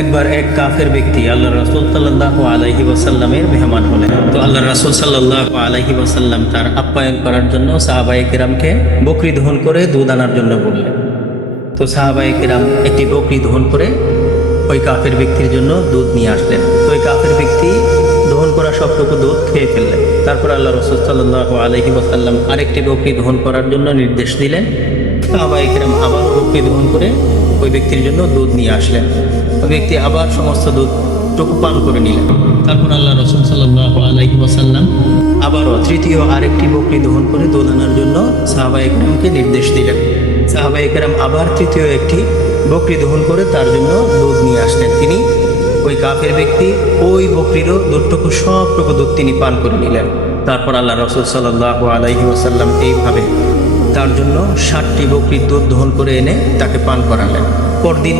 একবার এক কাফের ব্যক্তি আল্লাহ রাসূল সাল্লাল্লাহু আলাইহি ওয়াসাল্লামের মেহমান হলেন। তো আল্লাহ রাসূল সাল্লাল্লাহু আলাইহি ওয়াসাল্লাম তার আপ্যায়ন করার জন্য সাহাবায়ে কেরামকে বকরি দহন করে দুধ আনার জন্য বললেন। তো সাহাবায়ে কেরাম একটি বকরি দহন করে ওই কাফের ব্যক্তির জন্য দুধ নিয়ে আসলেন। তো ওই কাফের ব্যক্তি দহন করা সবটুকু দুধ খেয়ে ফেললেন। তারপর আল্লাহ রাসূল সাল্লাল্লাহু আলাইহি ওয়াসাল্লাম আরেকটি বকরি দহন করার জন্য নির্দেশ দিলেন। সাহাবায়ে কেরাম আবার বকরি দহন করে ওই ব্যক্তির জন্য দুধ নিয়ে আসলেন। ওই ব্যক্তি আবার সমস্ত দুধটুকু পান করে নিলেন। তারপর আল্লাহ রাসূল সাল্লাল্লাহু আলাইহি ওয়াসাল্লাম আবারও তৃতীয় আরেকটি বকরি দহন করে দুধ আনার জন্য সাহাবায়ে কেরামকে নির্দেশ দিলেন। সাহাবায়ে কেরাম আবার তৃতীয় একটি বকরি দহন করে তার জন্য দুধ নিয়ে আসলেন। তিনি ওই কাফের ব্যক্তি ওই বকরিরও দুধটুকু সবটুকু দুধ তিনি পান করে নিলেন। তারপর আল্লাহ রাসূল সাল্লাল্লাহু আলাইহি ওয়াসাল্লাম এইভাবে তার জন্য 60টি বকরির দুধ দহন করে এনে তাকে পান করালেন। পরদিন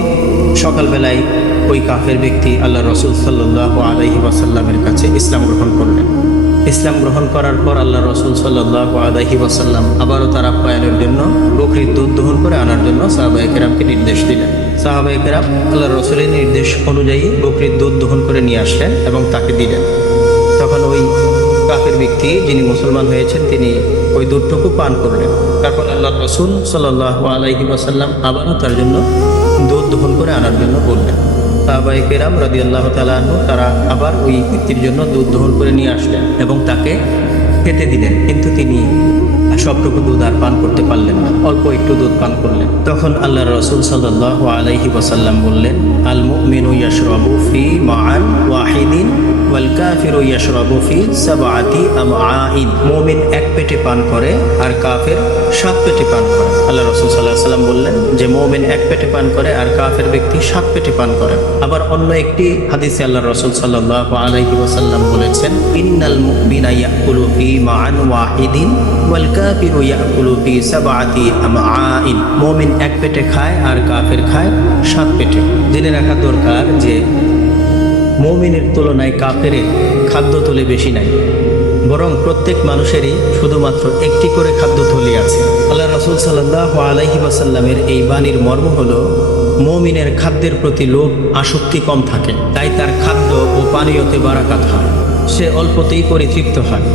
সকালবেলায় ওই কাফের ব্যক্তি আল্লাহ রাসূল সাল্লাল্লাহু আলাইহি ওয়াসাল্লামের কাছে ইসলাম গ্রহণ করলেন। ইসলাম গ্রহণ করার পর আল্লাহ রাসূল সাল্লাল্লাহু আলাইহি ওয়াসাল্লাম আবারও তার আপ্যায়নের জন্য বকরির দুধ দহন করে আনার জন্য সাহাবায়ে কেরামকে নির্দেশ দিলেন। সাহাবায়ে কেরাম আল্লাহ রাসূলের নির্দেশ অনুযায়ী বকরির দুধ দহন করে নিয়ে আসলেন এবং তাকে দিলেন। তখন ওই কাফের ব্যক্তি যিনি মুসলমান হয়েছেন তিনি ওই দুধটুকু পান করলেন। তারপর আল্লাহ রাসূল সাল্লাল্লাহু আলাইহি ওয়াসাল্লাম আবারও তার জন্য দুধ দহন করে আনার জন্য বললেন। সাহাবায়ে কেরাম রাদিয়াল্লাহু তাআলা আনহু তারা আবার ওই ব্যক্তির জন্য দুধ দহন করে নিয়ে আসলেন এবং তাকে খেতে দিলেন। কিন্তু তিনি সবটুকু দুধ আর পান করতে পারলেন না, অল্প একটু দুধ পান করলেন। তখন আল্লাহ রাসূল সাল্লাল্লাহু আলাইহি ওয়াসাল্লাম বললেন, আল মুমিনু ইয়াশরাবু ফি মাআন ওয়াহিদিন ওয়াল কাফিরু ইয়াশরাবু ফি সাবআতি আমআইন। মুমিন এক পেটে পান করে আর কাফের 7 পেটে পান করে। আল্লাহ রাসূল সাল্লাল্লাহু আলাইহি ওয়াসাল্লাম বললেন যে মুমিন এক পেটে পান করে আর কাফের ব্যক্তি 7 পেটে পান করে। আবার অন্য একটি হাদিসে আল্লাহ রাসূল সাল্লাল্লাহু আলাইহি ওয়াসাল্লাম বলেছেন, ইন্নাল মুমিনা ইয়াকুলু ফি মাআন ওয়াহিদিন ওয়াল কাফিরু ইয়াকুলু ফি সাবআতি আমআইন। মুমিন এক পেটে খায় আর কাফের খায় 7 পেটে। জেনে রাখা দরকার যে মুমিনের তুলনায় কাফের খাদ্যথলি বেশি নাই, বরং প্রত্যেক মানুষেরই শুধুমাত্র একটি করে খাদ্যথলি আছে। আল্লাহ রাসূল সাল্লাল্লাহু আলাইহি ওয়াসাল্লামের এই বাণীর মর্ম হলো মুমিনের খাদ্যের প্রতি লোভ আসক্তি কম থাকে, তাই তার খাদ্য ও পানীয়তে বারাকাত হয়, সে অল্পতেই পরিতৃপ্ত হয়।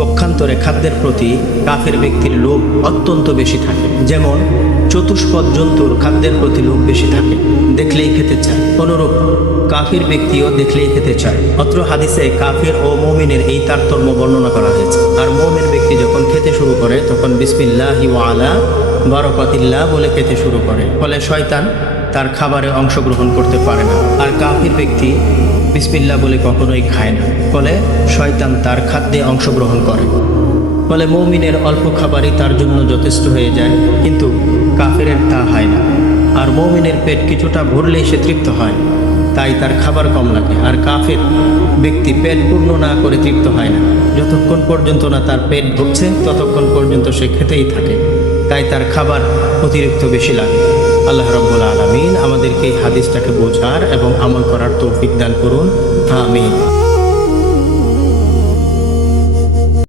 পক্ষান্তরে খাদ্যের প্রতি কাফের ব্যক্তির লোভ অত্যন্ত বেশি থাকে। যেমন চতুষ্পদ জন্তুর খাদ্যের প্রতি লোভ বেশি থাকে, দেখলেই খেতে চায়। অনুরূপ কাফির ব্যক্তিও দেখলেই খেতে চায়। অত্র হাদিসে কাফির ও মুমিনের এই তারতম্য বর্ণনা করা হয়েছে। আর মুমিন ব্যক্তি যখন খেতে শুরু করে তখন বিসমিল্লাহি ওয়া আলা বারাকাতিল্লাহ বলে খেতে শুরু করে, ফলে শয়তান তার খাবারে অংশগ্রহণ করতে পারে না। আর কাফির ব্যক্তি বিসমিল্লাহ বলে কখনোই খায় না, ফলে শয়তান তার খাদ্যে অংশগ্রহণ করে। ফলে মুমিনের অল্প খাবারই তার জন্য যথেষ্ট হয়ে যায়, কিন্তু কাফেরের তা হয় না। আর মুমিনের পেট কিছুটা ভরলেই সে তৃপ্ত হয়, তাই তার খাবার কম লাগে। আর কাফের ব্যক্তি পেট পূর্ণ না করে তৃপ্ত হয় না, যতক্ষণ পর্যন্ত না তার পেট ভরছে ততক্ষণ পর্যন্ত সে খেতেই থাকে, তাই তার খাবার অতিরিক্ত বেশি লাগে। আল্লাহ রাব্বুল আলামিন আমাদেরকে এই হাদিসটাকে বোঝার এবং আমল করার তৌফিক দান করুন, আমিন।